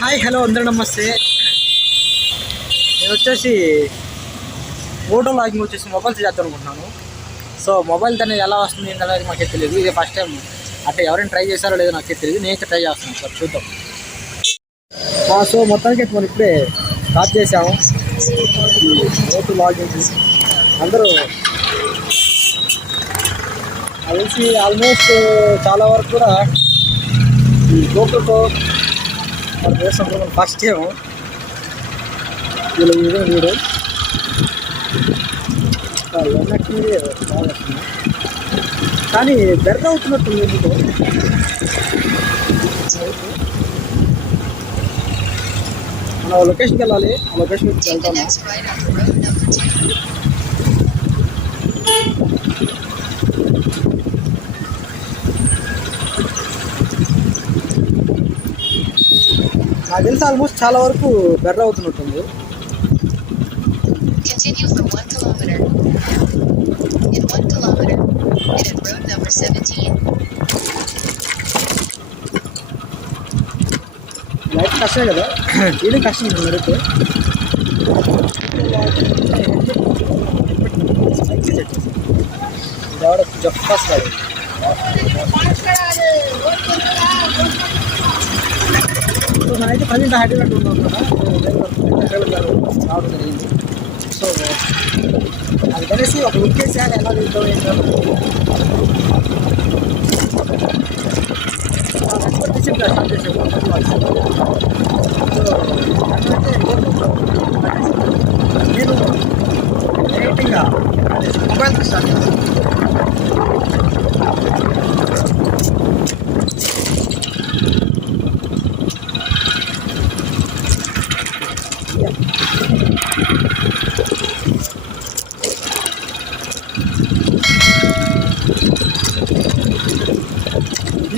Hi hello అందరూ నమస్తే. నేను వచ్చేసి ఫోటో లాగింగ్ వచ్చేసి మొబైల్స్ చేద్దాం అనుకుంటున్నాను. సో మొబైల్ అనేది ఎలా వస్తుంది అనేది మాకే తెలియదు. ఇది ఫస్ట్ టైం అంటే ఎవరైనా ట్రై చేశారో లేదో నాకే తెలియదు. నేనైతే ట్రై చేస్తున్నాను సార్, చూద్దాం. సో మొత్తానికి అయితే మనం ఇప్పుడే స్టార్ట్ చేసాము ఫోటో లాగింగ్. అందరూ కలిసి ఆల్మోస్ట్ చాలా వరకు కూడా ఈ గోపుతో మనం చేస్తుంటాం. ఫస్ట్ టైం వీడు వెనక్కి బాగా వస్తుంది, కానీ బెర్ర అవుతున్నట్టుంది ఎందుకు. మనం లొకేషన్కి వెళ్ళాలి, ఆ లొకేషన్కి వెళ్తాము. నాకు తెలిసి ఆల్మోస్ట్ చాలా వరకు బెర్ర అవుతున్నట్టుంది. లైఫ్ కష్టమే కదా, ఇది కష్టం నడితే. ఎవడ చెప్పాలి మనైతే ప్రజెంట్ హైదరాబాద్ ఉన్నాం కదా, రావడం జరిగింది. సో అది కలిసి ఒక లుక్ వేసేయాలి, ఎలా వెళ్తాం ఏంటో డిసిప్లిన్ స్టార్ట్ చేసాము. నేను డైరెక్ట్గా మొబైల్ స్టార్ట్ చేశాను.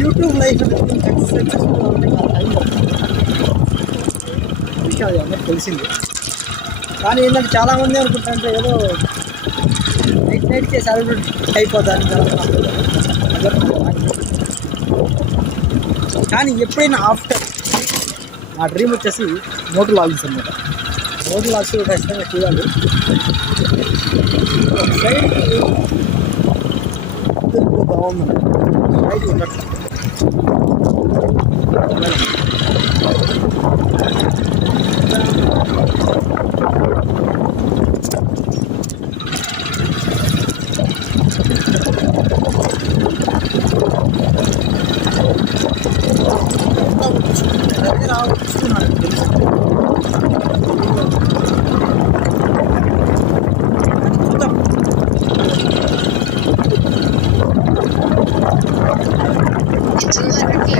యూట్యూబ్ లైఫ్ సక్సెస్ఫుల్ అవుతుంది విషయాలు అందరికి తెలిసింది. కానీ ఏంటంటే చాలామంది అనుకుంటుంటే ఏదో నైట్కి సెలబ్రేట్ అయిపోతాను, కానీ ఎప్పుడైనా ఆఫ్టర్ నా డ్రీమ్ వచ్చేసి మోటో లాగింగ్స్ అనమాట. మోటో లాగ్స్ ఖచ్చితంగా చేయాలి. సైడ్కి బాగుంది, సైడ్ ఉన్నట్లు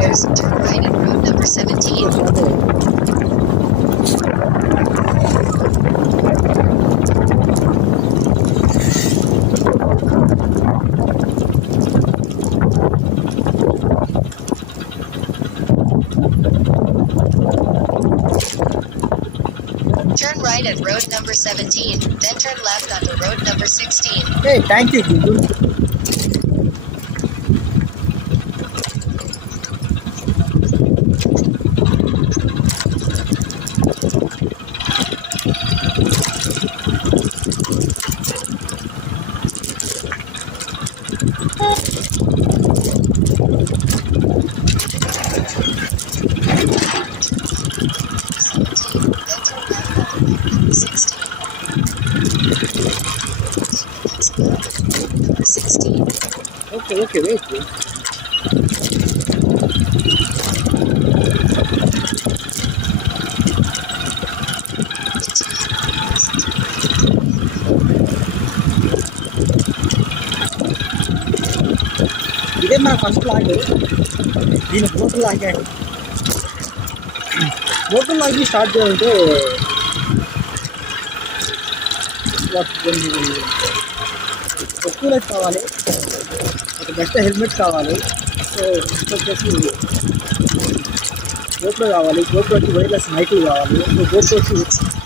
Turn right at road number 17. Turn right at road number 17, then turn left onto road number 16. Hey, thank you, Google. Okay, wait. ఇదే మన ఫస్ట్ లాగ్. దీని మోటార్ లాగాడు. మోటార్ లాగి స్టార్ట్ చేయాలంటే ఎక్కువ లైట్ కావాలి, ఒక బెస్ట్ హెల్మెట్ కావాలి. సో వచ్చేసి గోప్రో కావాలి, గోప్రోకి వైర్లెస్ మైకులు కావాలి. సో గోప్రోకి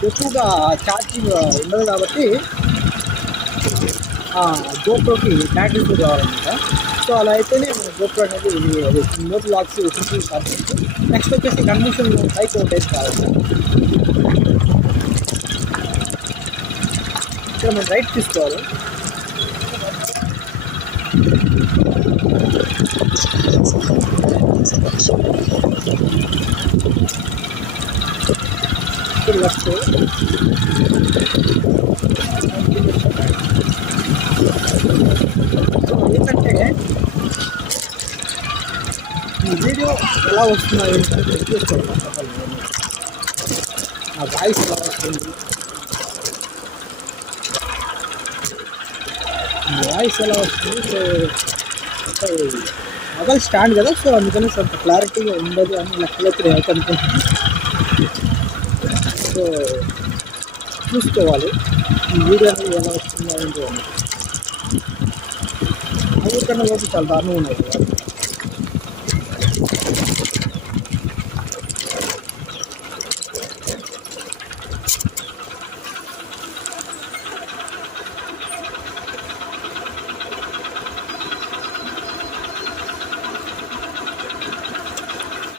ఎక్కువగా ఛార్జింగ్ ఉండదు కాబట్టి గోప్రోకి బ్యాటరీతో కావాలన్నమాట. సో అలా అయితేనే మన గోప్రో అనేది రిమోట్ లాక్స్ సింపుల్ స్టార్ట్ చేస్తుంది. నెక్స్ట్ వచ్చేసి కండిషన్ బైక్ ఒకటి కావాలి. ఇక్కడ మనం రైట్ తీసుకోవాలి. ఇక్కడ లెఫ్ట్ ఏంటంటే ఈ వీడియో ఎలా వస్తుందో ఏంటంటే చూసుకోవాలి. నా వాయిస్ ఎలా వస్తుంది, వాయిస్ ఎలా వస్తుంది. సో మొబైల్ స్టాండ్ కదా, సో అందుకని కొంత క్లారిటీగా ఉండదు అని లెక్కలైతే నేనైతే అనుకుంటున్నాను. సో చూసుకోవాలి ఈ వీడియో అనేది ఎలా వస్తుందో ఏంటి అని. ఆ ఊరికన్నా లోపు చాలా దారుణంగా ఉన్నాయి కదా.